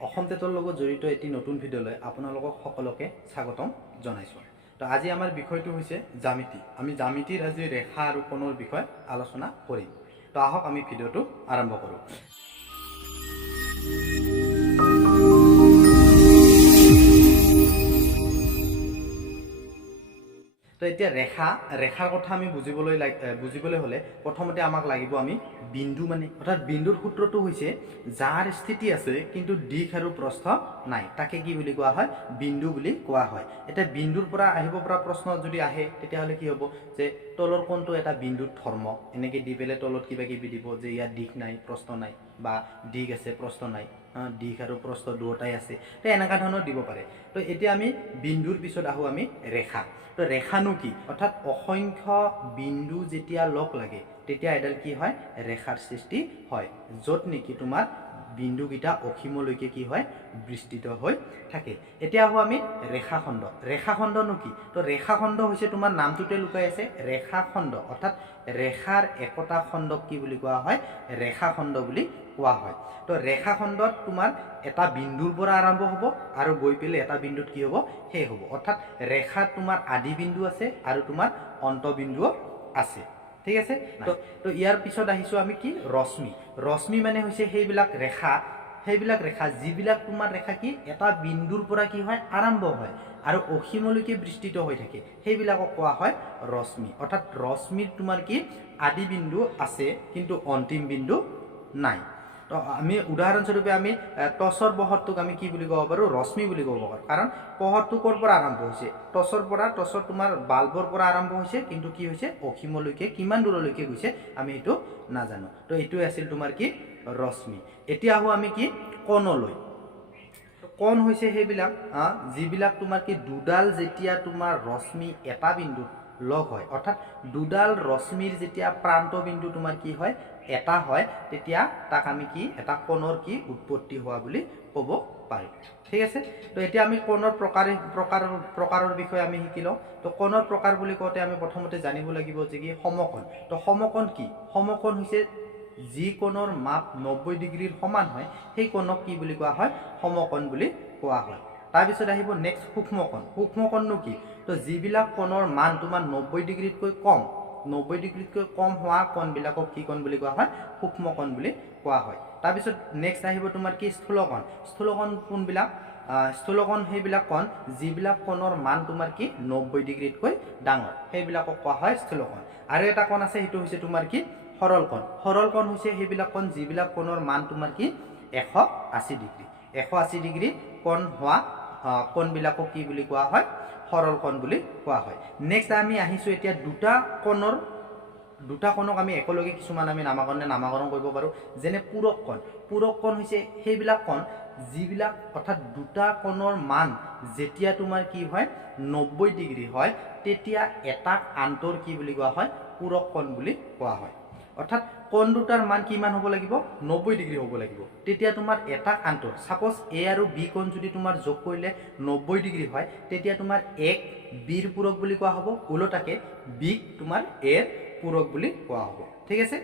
অসম টেটৰ লগত জড়িত এটি নতুন ভিডিঅ'লৈ আপোনালোকক সকলোকে স্বাগতম জনাইছোঁ। তো আজি আমাৰ বিষয়টো হৈছে জ্যামিতি। আমি জ্যামিতিৰ আজি ৰেখা আৰু কোণৰ বিষয়ে আলোচনা কৰিম। তো আহক আমি ভিডিঅ'টো আৰম্ভ কৰোঁ। তো এতিয়া ৰেখাৰ কথা আমি বুজিবলৈ হ'লে প্ৰথমতে আমাক লাগিব আমি বিন্দু মানে অৰ্থাৎ বিন্দুৰ সূত্ৰটো হৈছে যাৰ স্থিতি আছে কিন্তু দিশ আৰু প্ৰস্থ নাই, তাকে কি বুলি কোৱা হয়? বিন্দু বুলি কোৱা হয়। এতিয়া বিন্দুৰ পৰা আহিব পৰা প্ৰশ্ন যদি আহে তেতিয়াহ'লে কি হ'ব যে তলৰ কোণটো এটা বিন্দুৰ ধৰ্ম, এনেকৈ দি পেলাই তলত কিবা কিবি দিব যে ইয়াৰ দিশ নাই প্ৰস্থ নাই, বা দিশ আছে প্ৰস্থ নাই, দিশ আৰু প্ৰস্থ দুয়োটাই আছে, তো এনেকুৱা ধৰণৰ দিব পাৰে। তো এতিয়া আমি বিন্দুৰ পিছত আহোঁ আমি ৰেখা। তো ৰেখানো কি? অৰ্থাৎ অসংখ্য বিন্দু যেতিয়া লগ লাগে তেতিয়া এডাল কি হয়? ৰেখাৰ সৃষ্টি হয়, য'ত নেকি তোমাৰ বিন্দুকেইটা অসীমলৈকে কি হয়? বিস্তৃত হৈ থাকে। এতিয়া আহোঁ আমি ৰেখাখণ্ড। ৰেখাখণ্ডনো কি? তো ৰেখাখণ্ড হৈছে তোমাৰ নামটোতে লুকাই আছে ৰেখাখণ্ড, অৰ্থাৎ ৰেখাৰ একোটা খণ্ডক কি বুলি কোৱা হয়? ৰেখাখণ্ড বুলি কোৱা হয়। তো ৰেখাখণ্ডত তোমাৰ এটা বিন্দুৰ পৰা আৰম্ভ হ'ব আৰু গৈ পেলাই এটা বিন্দুত কি হ'ব? শেষ হ'ব। অৰ্থাৎ ৰেখাত তোমাৰ আদি বিন্দু আছে আৰু তোমাৰ অন্ত বিন্দুও আছে। ঠিক আছে। তো ইয়াৰ পিছত আহিছোঁ আমি কি? ৰশ্মি। ৰশ্মি মানে হৈছে সেইবিলাক ৰেখা যিবিলাক তোমাৰ ৰেখা কি এটা বিন্দুৰ পৰা কি হয়? আৰম্ভ হয় আৰু অসীমলৈকে বিস্তৃত হৈ থাকে, সেইবিলাকক কোৱা হয় ৰশ্মি। অৰ্থাৎ ৰশ্মিৰ তোমাৰ কি আদি বিন্দু আছে কিন্তু অন্তিম বিন্দু নাই। তো আমি উদাহৰণস্বৰূপে আমি টচৰ পোহৰটোক আমি কি বুলি ক'ব পাৰোঁ? ৰশ্মি বুলি ক'ব পাৰোঁ। কাৰণ পোহৰটো ক'ৰ পৰা আৰম্ভ হৈছে? টচৰ তোমাৰ বাল্বৰ পৰা আৰম্ভ হৈছে, কিন্তু কি হৈছে? অসীমলৈকে কিমান দূৰলৈকে গৈছে আমি এইটো নাজানো। তো এইটোৱে আছিল তোমাৰ কি? ৰশ্মি। এতিয়া আহোঁ আমি কি? কোণলৈ। কোণ হৈছে সেইবিলাক যিবিলাক তোমাৰ কি দুডাল যেতিয়া তোমাৰ ৰশ্মি এটা বিন্দুত লগ হয়, অৰ্থাৎ দুডাল ৰশ্মিৰ যেতিয়া প্ৰান্ত বিন্দু তোমাৰ কি হয়? এটা হয়, তেতিয়া তাক আমি কি এটা কোণৰ কি উৎপত্তি হোৱা বুলি ক'ব পাৰি। ঠিক আছে। তো এতিয়া আমি কোণৰ প্ৰকাৰৰ বিষয়ে আমি শিকি লওঁ। তো কোণৰ প্ৰকাৰ বুলি কওঁতে আমি প্ৰথমতে জানিব লাগিব যে কি সমকোণ। তো সমকোণ কি? সমকোণ হৈছে যি কোণৰ মাপ 90 ডিগ্ৰীৰ সমান হয় সেই কোণক কি বুলি কোৱা হয়? সমকোণ বুলি কোৱা হয়। তাৰপিছত আহিব নেক্সট সূক্ষ্মকোণ। সূক্ষ্মকোণনো কি? তো যিবিলাক কোণৰ মান তোমাৰ 90 ডিগ্ৰীতকৈ কম, 90 ডিগ্ৰীতকৈ কম হোৱা কোণবিলাকক কি কোণ বুলি কোৱা হয়? সূক্ষ্মকোণ বুলি কোৱা হয়। তাৰপিছত নেক্সট আহিব তোমাৰ কি? স্থূলকোণ। স্থূলকোণ কোনবিলাক? স্থূলকোণ সেইবিলাক কোণ যিবিলাক কোণৰ মান তোমাৰ কি 90 ডিগ্ৰীতকৈ ডাঙৰ, সেইবিলাকক কোৱা হয় স্থূলকোণ। আৰু এটা কোণ আছে, সেইটো হৈছে তোমাৰ কি? সৰল কোণ। সৰল কোণ হৈছে সেইবিলাক কোণ যিবিলাক কোণৰ মান তোমাৰ কি 180 ডিগ্ৰী। 180 ডিগ্ৰী কোণ হোৱা কোণবিলাকক কি বুলি কোৱা হয়? সৰল কোণ বুলি কোৱা হয়। নেক্সট আমি আহিছোঁ এতিয়া দুটা কোণক আমি একেলগে কিছুমান আমি নামাকৰণ কৰিব পাৰোঁ, যেনে পূৰক কোণ। পূৰক কোণ হৈছে সেইবিলাক কোণ যিবিলাক অৰ্থাৎ দুটা কোণৰ মান যেতিয়া তোমাৰ কি হয় 90 ডিগ্ৰী হয়, তেতিয়া এটা আনটোৰ কি বুলি কোৱা হয়? পূৰক কোণ বুলি কোৱা হয়। অৰ্থাৎ কোণ দুটাৰ মান কিমান হ'ব লাগিব? 90 ডিগ্ৰী হ'ব লাগিব, তেতিয়া তোমাৰ এটা আনটোৰ ছাপ'জ এ আৰু বি কোণ যদি তোমাৰ যোগ কৰিলে 90 ডিগ্ৰী হয়, তেতিয়া তোমাৰ এক বিৰ পূৰক বুলি কোৱা হ'ব, ওলোটাকে বিক তোমাৰ এৰ পূৰক বুলি কোৱা হ'ব। ঠিক আছে।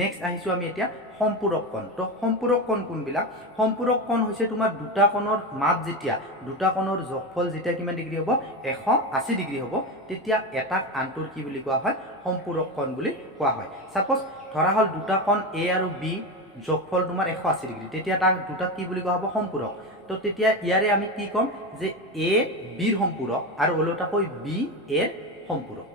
নেক্সট আহিছোঁ আমি এতিয়া সম্পূৰক কোণ। তো সম্পূৰক কোণ কোনবিলাক? সম্পূৰক কোণ হৈছে তোমাৰ দুটা কোণৰ মাপ যেতিয়া দুটা কোণৰ যোগফল যেতিয়া কিমান ডিগ্ৰী হ'ব? 180 ডিগ্ৰী হ'ব, তেতিয়া এটা আনটোৰ কি বুলি কোৱা হয়? সম্পূৰক কোণ বুলি কোৱা হয়। ছাপ'জ ধৰা হ'ল দুটা কোণ এ আৰু বি যোগফল তোমাৰ 180 ডিগ্ৰী, তেতিয়া তাক দুটাক কি বুলি কোৱা হ'ব? সম্পূৰক। তো তেতিয়া ইয়াৰে আমি কি ক'ম যে এ বিৰ সম্পূৰক আৰু ওলোটাকৈ বি এৰ সম্পূৰক।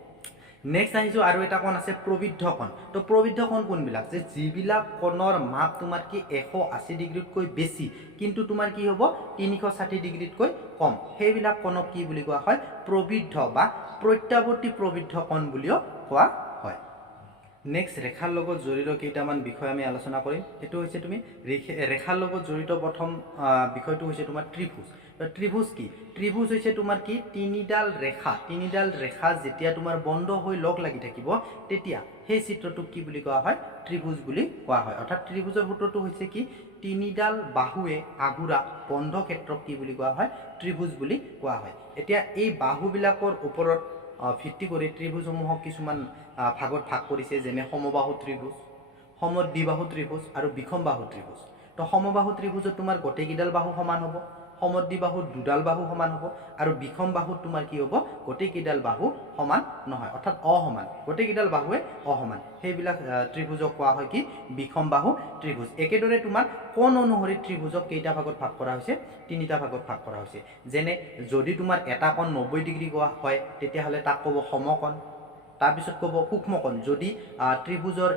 নেক্সট আহিছোঁ আৰু এটা কোণ আছে প্ৰবৃদ্ধ কোণ। তো প্ৰবৃদ্ধ কোণ কোনবিলাক? যে যিবিলাক কোণৰ মাপ তোমাৰ কি 180 ডিগ্ৰীতকৈ বেছি কিন্তু তোমাৰ কি হ'ব 360 ডিগ্ৰীতকৈ কম, সেইবিলাক কোণক কি বুলি কোৱা হয়? প্ৰবৃদ্ধ বা প্ৰত্যাৱৰ্তী প্ৰবৃদ্ধ কোণ বুলিও কোৱা হয়। নেক্সট ৰেখাৰ লগত জড়িত কেইটামান বিষয় আমি আলোচনা কৰিম। সেইটো হৈছে তুমি ৰেখাৰ লগত জড়িত প্ৰথম বিষয়টো হৈছে তোমাৰ ত্ৰিভুজ। ত্ৰিভুজ কি? ত্ৰিভুজ হৈছে তোমাৰ কি তিনিডাল ৰেখা যেতিয়া তোমাৰ বন্ধ হৈ লগ লাগি থাকিব, তেতিয়া সেই চিত্ৰটোক কি বুলি কোৱা হয়? ত্ৰিভুজ বুলি কোৱা হয়। অৰ্থাৎ ত্ৰিভুজৰ সূত্ৰটো হৈছে কি তিনিডাল বাহুৱে আগুৰা বন্ধ ক্ষেত্ৰক কি বুলি কোৱা হয়? ত্ৰিভুজ বুলি কোৱা হয়। এতিয়া এই বাহুবিলাকৰ ওপৰত ভিত্তি কৰি ত্ৰিভুজসমূহক কিছুমান ভাগত ভাগ কৰিছে, যেনে সমবাহু ত্ৰিভুজ, সমদ্বিবাহু ত্ৰিভুজ আৰু বিষমবাহু ত্ৰিভুজ। তো সমবাহু ত্ৰিভুজত তোমাৰ গোটেইকেইডাল বাহু সমান হ'ব সমদ্বিবাহুত দুডাল বাহু সমান হ'ব আৰু বিষম বাহুত তোমাৰ কি হ'ব গোটেইকেইডাল বাহু সমান নহয় অৰ্থাৎ অসমান গোটেইকেইডাল বাহুৱে অসমান সেইবিলাক ত্ৰিভুজক কোৱা হয় কি বিষম বাহু ত্ৰিভুজ একেদৰে তোমাৰ কোণ অনুসৰি ত্ৰিভুজক কেইটা ভাগত ভাগ কৰা হৈছে তিনিটা ভাগত ভাগ কৰা হৈছে যেনে যদি তোমাৰ এটা কোণ 90 ডিগ্ৰী কোৱা হয় তেতিয়াহ'লে তাক ক'ব সমকোণ তাৰপিছত ক'ব সূক্ষ্মকোণ যদি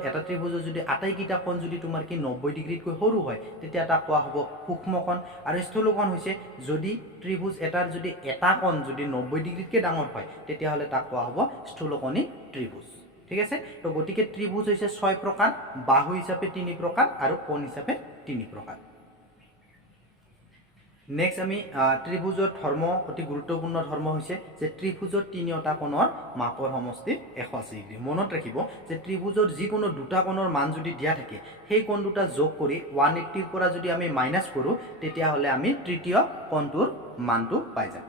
এটা ত্ৰিভুজৰ যদি আটাইকেইটা কোণ যদি তোমাৰ কি 90 ডিগ্ৰীতকৈ সৰু হয় তেতিয়া তাক কোৱা হ'ব সূক্ষ্মকোণ আৰু স্থূলকোণ হৈছে যদি ত্ৰিভুজ এটাৰ যদি এটা কোণ যদি 90 ডিগ্ৰীতকৈ ডাঙৰ হয় তেতিয়াহ'লে তাক কোৱা হ'ব স্থূলকোণী ত্ৰিভুজ ঠিক আছে তো গতিকে ত্ৰিভুজ হৈছে 6 প্ৰকাৰ বাহু হিচাপে 3 প্ৰকাৰ আৰু কোণ হিচাপে 3 প্ৰকাৰ নেক্সট আমি ত্ৰিভুজৰ ধৰ্ম অতি গুৰুত্বপূৰ্ণ ধৰ্ম হৈছে যে ত্ৰিভুজৰ তিনিটা কোণৰ মাপৰ সমষ্টি 180 ডিগ্ৰী মনত ৰাখিব যে ত্ৰিভুজৰ যিকোনো দুটা কোণৰ মান যদি দিয়া থাকে সেই কোণ দুটা যোগ কৰি 180 ৰ পৰা যদি আমি মাইনাস কৰোঁ তেতিয়াহ'লে আমি তৃতীয় কোণটোৰ মানটো পাই যাম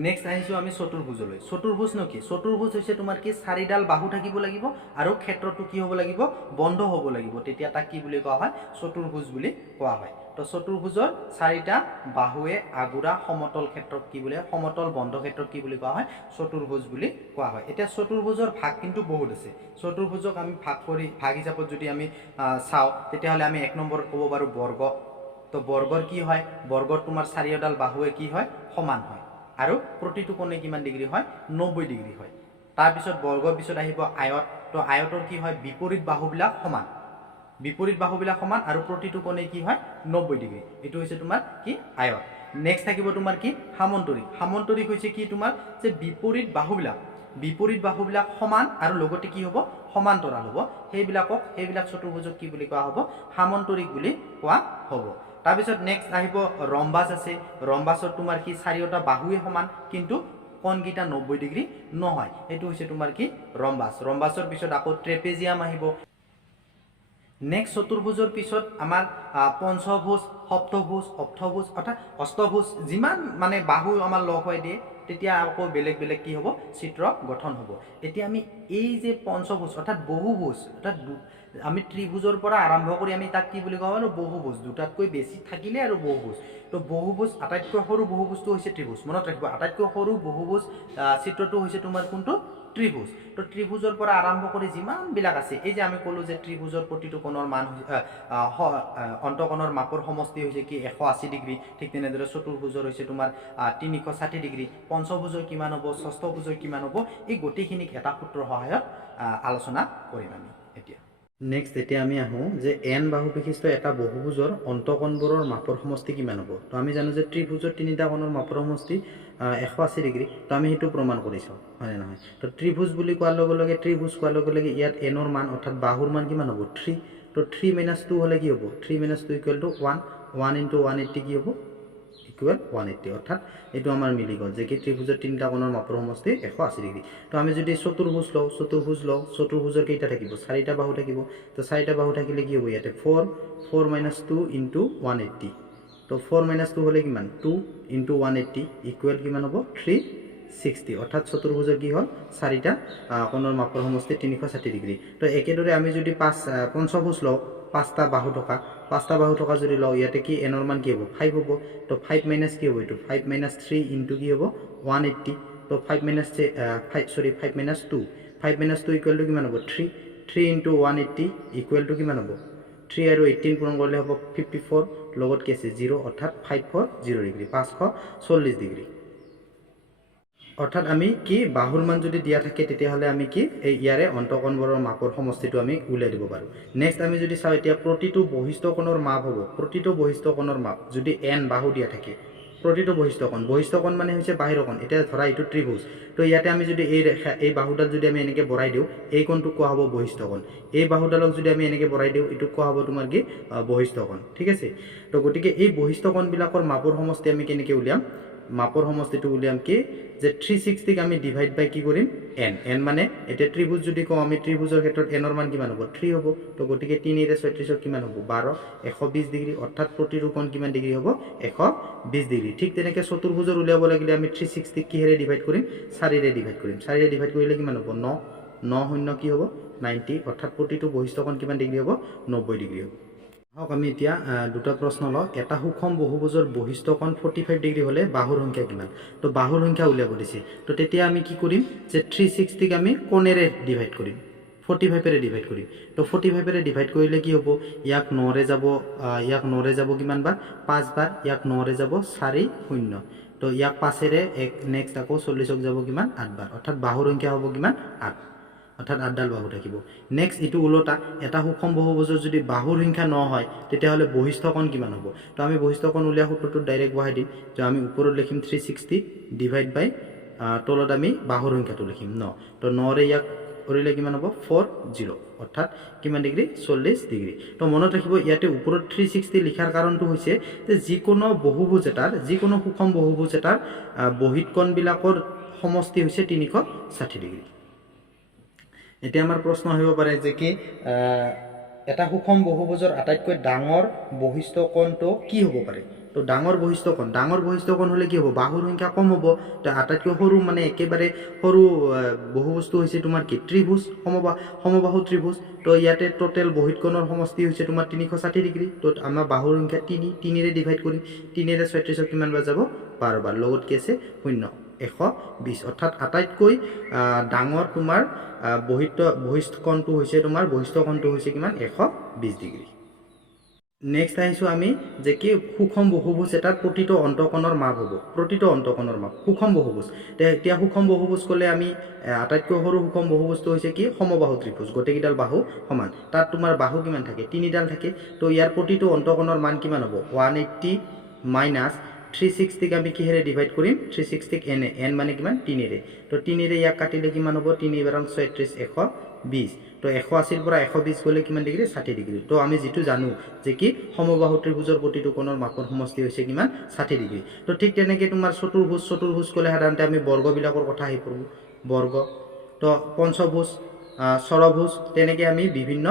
নেক্সট আহিছো আমি চতুৰ্ভুজলৈ চতুৰ্ভুজ নো কি চতুৰ্ভুজ হৈছে তোমাৰ কি চাৰিডাল বাহু থাকিব লাগিব আৰু ক্ষেত্ৰটো কি হ'ব লাগিব বন্ধ হ'ব লাগিব তেতিয়া তাক কি বুলি কোৱা হয় চতুৰ্ভুজ বুলি কোৱা হয় তো চতুৰ্ভুজৰ চাৰিটা বাহুৱে আগুৰা সমতল ক্ষেত্ৰক কি বুলি সমতল বন্ধ ক্ষেত্ৰক কি বুলি কোৱা হয় চতুৰ্ভুজ বুলি কোৱা হয় এতিয়া চতুৰ্ভুজৰ ভাগ কিন্তু বহুত আছে চতুৰ্ভুজক আমি ভাগ হিচাপত যদি আমি চাওঁ তেতিয়াহ'লে আমি এক নম্বৰত ক'ব পাৰোঁ বৰ্গ তো বৰ্গৰ কি হয় বৰ্গৰ তোমাৰ চাৰিওডাল বাহুৱে কি হয় সমান হয় আৰু প্ৰতিটো কোণে কিমান ডিগ্ৰী হয় 90 ডিগ্ৰী হয় তাৰপিছত বৰ্গৰ পিছত আহিব আয়ত তো আয়তৰ কি হয় বিপৰীত বাহুবিলাক সমান আৰু প্ৰতিটো কোণে কি হয় 90 ডিগ্ৰী এটো হৈছে তোমাৰ কি আয়ত নেক্সট থাকিব তোমাৰ কি সামন্তৰিক হৈছে কি তোমাৰ যে বিপৰীত বাহুবিলাক সমান আৰু লগতে কি হ'ব সমান্তৰাল হ'ব সেইবিলাক চতুৰ্ভুজক কি বুলি কোৱা হ'ব সামন্তৰিক বুলি কোৱা হ'ব তাৰপিছত নেক্সট আহিব ৰম্বাস আছে ৰম্বাসৰ তোমাৰ কি চাৰিওটা বাহুৱে সমান কিন্তু কোণকেইটা 90 ডিগ্ৰী নহয় এটো হৈছে তোমাৰ কি ৰম্বাসৰ পিছত আকৌ ট্ৰেপেজিয়াম আহিব নেক্সট চতুৰ্ভুজৰ পিছত আমাৰ পঞ্চভুজ সপ্তভুজ অৰ্থাৎ অষ্টভুজ যিমান মানে বাহু আমাৰ লগ হৈ দিয়ে তেতিয়া আকৌ বেলেগ কি হ'ব চিত্ৰ গঠন হ'ব এতিয়া আমি এই যে পঞ্চভুজ অৰ্থাৎ বহুভুজ অৰ্থাৎ আমি ত্ৰিভুজৰ পৰা আৰম্ভ কৰি আমি তাক কি বুলি কোৱা হয় বহুভুজ দুটাতকৈ বেছি থাকিলে আৰু বহুভুজ তো বহুভুজ আটাইতকৈ সৰু বহুভুজটো হৈছে ত্ৰিভুজ মনত ৰাখিব আটাইতকৈ সৰু বহুভুজ চিত্ৰটো হৈছে তোমাৰ কোনটো ত্ৰিভুজ তো ত্ৰিভুজৰ পৰা আৰম্ভ কৰি যিমান বিলাক আছে এই যে আমি ক'লো যে ত্ৰিভুজৰ প্ৰতিটো কোণৰ মান অন্তঃকোণৰ মাপৰ সমষ্টি হৈছে কি 180 ডিগ্ৰী ঠিক তেনেদৰে চতুৰ্ভুজৰ হৈছে তোমাৰ 360 ডিগ্ৰী পঞ্চভুজৰ কিমান হ'ব ষষ্ঠভুজৰ কিমান হ'ব এই গোটেইখিনিক এটা সূত্ৰৰ সহায়ত আলোচনা কৰিম আমি এতিয়া নেক্সট এতিয়া আমি আহোঁ যে n বাহু বিশিষ্ট এটা বহুভুজৰ অন্তঃকোণবোৰৰ মাপৰ সমষ্টি কিমান হ'ব তো আমি জানো যে ত্ৰিভুজৰ তিনিটা কোণৰ মাপৰ সমষ্টি 180 ডিগ্ৰী তো আমি সেইটো প্ৰমাণ কৰিছোঁ হয় নহয় তো ত্ৰিভুজ বুলি কোৱাৰ লগে লগে ইয়াত n ৰ মান অৰ্থাৎ বাহুৰ মান কিমান হ'ব 3 তো 3 - 2 হ'লে কি হ'ব 3 - 2 = 1 × 180 কি হ'ব ইকুৱেল 180 অৰ্থাৎ এইটো আমাৰ মিলি গ'ল যে কি ত্ৰিভুজৰ তিনিটা কোণৰ মাপৰ সমষ্টি 180 ডিগ্ৰী তো আমি যদি চতুৰ্ভুজৰ কেইটা থাকিব চাৰিটা বাহু থাকিব তো চাৰিটা বাহু থাকিলে কি হ'ব ইয়াতে 4 - 2 × 180 তো 4 - 2 হ'লে কিমান 2 × 180 ইকুৱেল কিমান হ'ব 360 অৰ্থাৎ চতুৰ্ভুজৰ কি হ'ল চাৰিটা কোণৰ মাপৰ সমষ্টি 360 ডিগ্ৰী তো একেদৰে আমি যদি পঞ্চভুজ লওঁ পাঁচটা বাহু থকা যদি লওঁ ইয়াতে কি n ৰ মান কি হ'ব 5 হ'ব তো 5 - কি হ'ব এইটো 5 - 3 × কি হ'ব 180 তো 5 - 2 ইকুৱেল টু কিমান হ'ব 3 × 180 ইকুৱেল টু কিমান হ'ব 3 আৰু 18 পূৰণ কৰিলে হ'ব 54 লগত কি আছে 0 অৰ্থাৎ 540 ডিগ্ৰী 540 ডিগ্ৰী অৰ্থাৎ আমি কি বাহুৰ মান যদি দিয়া থাকে তেতিয়াহ'লে আমি কি এই ইয়াৰে অন্তঃকোণবোৰৰ মাপৰ সমষ্টিটো আমি উলিয়াই দিব পাৰোঁ নেক্সট আমি যদি চাওঁ এতিয়া প্ৰতিটো বহিস্থ কোণৰ মাপ হ'ব প্ৰতিটো বহিস্থ কোণৰ মাপ যদি n বাহু দিয়া থাকে প্ৰতিটো বহিস্থ কোণ মানে হৈছে বাহিৰৰ কোণ এতিয়া ধৰা এইটো ত্ৰিভুজ তো ইয়াতে আমি যদি এই বাহুডাল যদি আমি এনেকৈ বঢ়াই দিওঁ এই কোণটোক কোৱা হ'ব বহিস্থ কোণ এই বাহুডালক যদি আমি এনেকৈ বঢ়াই দিওঁ এইটোক কোৱা হ'ব তোমাৰ কি বহিস্থ কোণ ঠিক আছে তো গতিকে এই বহিস্থ কোণবিলাকৰ মাপৰ সমষ্টি আমি কেনেকৈ উলিয়াম মাপৰ সমষ্টিটো উলিয়াম কি যে 360 ক আমি ডিভাইড বাই কি কৰিম n মানে এটা ত্ৰিভুজ যদি কওঁ আমি ত্ৰিভুজৰ ক্ষেত্ৰত n ৰ মান কিমান হ'ব 3 হ'ব তো গতিকে 3 × 36 কিমান হ'ব 12 120 ডিগ্ৰী অৰ্থাৎ প্ৰতিটো কোণ কিমান ডিগ্ৰী হ'ব 120 ডিগ্ৰী ঠিক তেনেকৈ চতুৰ্ভুজৰ উলিয়াব লাগিলে আমি 360 কিহেৰে ডিভাইড কৰিম 4ৰে ডিভাইড কৰিলে কিমান হ'ব 9 0 কি হ'ব 90 অৰ্থাৎ প্ৰতিটো বহিস্থ কোণ কিমান ডিগ্ৰী হ'ব 90 ডিগ্ৰী হ'ব হওক আমি এতিয়া দুটা প্ৰশ্ন লওঁ। এটা সুষম বহুভুজৰ বহিস্থ কোণ 45 ডিগ্ৰী হ'লে বাহুৰ সংখ্যা কিমান? তো বাহুৰ সংখ্যা উলিয়াব দিছে। তো তেতিয়া আমি কি কৰিম যে 360ক আমি কোণেৰে ডিভাইড কৰিম, 45ৰে ডিভাইড কৰিম। তো 45ৰে ডিভাইড কৰিলে কি হ'ব, ইয়াক 9ৰে যাব, ইয়াক 9ৰে যাব কিমান বাৰ? 5 বাৰ। ইয়াক 9ৰে যাব 4 0। তো ইয়াক 5ৰে নেক্সট আকৌ 40ক যাব কিমান? 8 বাৰ। অৰ্থাৎ বাহুৰ সংখ্যা হ'ব কিমান? 8। অৰ্থাৎ 8ডাল বাহু থাকিব। নেক্সট ইটো ওলোটা, এটা সুষম বহুভুজৰ যদি বাহুৰ সংখ্যা 9 হয় তেতিয়াহ'লে বহিস্থ কোণ কিমান হ'ব? তো আমি বহিস্থ কোণ উলিওৱা সূত্ৰটো ডাইৰেক্ট বহাই দিম। তো আমি ওপৰত লিখিম 360 ডিভাইড বাই তলত আমি বাহুৰ সংখ্যাটো লিখিম 9। তো 9ৰে ইয়াক কৰিলে কিমান হ'ব? 40, অৰ্থাৎ কিমান ডিগ্ৰী? 40 ডিগ্ৰী। তো মনত ৰাখিব ইয়াতে ওপৰত 360 লিখাৰ কাৰণটো হৈছে যে যিকোনো বহুভুজ এটাৰ, যিকোনো সুষম বহুভুজ এটাৰ বহিত কোণবিলাকৰ সমষ্টি হৈছে 360 ডিগ্ৰী। এতিয়া আমাৰ প্ৰশ্ন আহিব পাৰে যে কি এটা সুষম বহুভুজৰ আটাইতকৈ ডাঙৰ বহিস্থ কোণটো কি হ'ব পাৰে? তো ডাঙৰ বহিস্থ কোণ হ'লে কি হ'ব? বাহুৰ সংখ্যা কম হ'ব। তো আটাইতকৈ সৰু মানে একেবাৰে সৰু বহুভুজটো হৈছে তোমাৰ কি? ত্ৰিভুজ, সমবাহু ত্ৰিভুজ। তো ইয়াতে টোটেল বহিত কোণৰ সমষ্টি হৈছে তোমাৰ 360 ডিগ্ৰী। তো আমাৰ বাহুৰ সংখ্যা 3ৰে ডিভাইড কৰিম। 3ৰে 36ক কিমান বাৰ যাব? 12 বাৰ। লগত কি আছে? 0, 120। অৰ্থাৎ আটাইতকৈ ডাঙৰ তোমাৰ বহিস্থ কোণটো হৈছে তোমাৰ কিমান? 120 ডিগ্ৰী। নেক্সট আহিছোঁ আমি যে কি সুষম বহুভুজ এটাৰ প্ৰতিটো অন্তঃকোণৰ মাপ হ'ব। প্ৰতিটো অন্তঃকোণৰ মাপ সুষম বহুভুজ। এতিয়া সুষম বহুভুজ ক'লে আমি আটাইতকৈ সৰু সুষম বহুভুজটো হৈছে কি? সমবাহু ত্ৰিভুজ। গোটেইকেইডাল বাহু সমান। তাত তোমাৰ বাহু কিমান থাকে? 3ডাল থাকে। তো ইয়াৰ প্ৰতিটো অন্তঃকোণৰ মান কিমান হ'ব? 180 মাইনাছ 360ক আমি কিহেৰে ডিভাইড কৰিম? 360ক n মানে কিমান? 3ৰে। তো 3ৰে ইয়াক কাটিলে কিমান হ'ব? 3 বাৰং 36, 120। তো 180ৰ পৰা 120 গ'লে কিমান ডিগ্ৰী? 60 ডিগ্ৰী। তো আমি যিটো জানো যে কি সমবাহু ত্ৰিভুজৰ প্ৰতিটো কোণৰ মাপৰ সমষ্টি হৈছে কিমান? 60 ডিগ্ৰী। তো ঠিক তেনেকৈ তোমাৰ চতুৰ্ভুজ ক'লে সাধাৰণতে আমি বৰ্গবিলাকৰ কথা আহি পৰোঁ। বৰ্গ। তো পঞ্চভুজ, ষড়ভুজ, তেনেকৈ আমি বিভিন্ন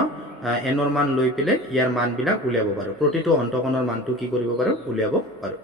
এনৰ মান লৈ পেলাই ইয়াৰ মানবিলাক উলিয়াব পাৰোঁ। প্ৰতিটো অন্তঃকোণৰ মানটো কি কৰিব পাৰোঁ? উলিয়াব পাৰোঁ।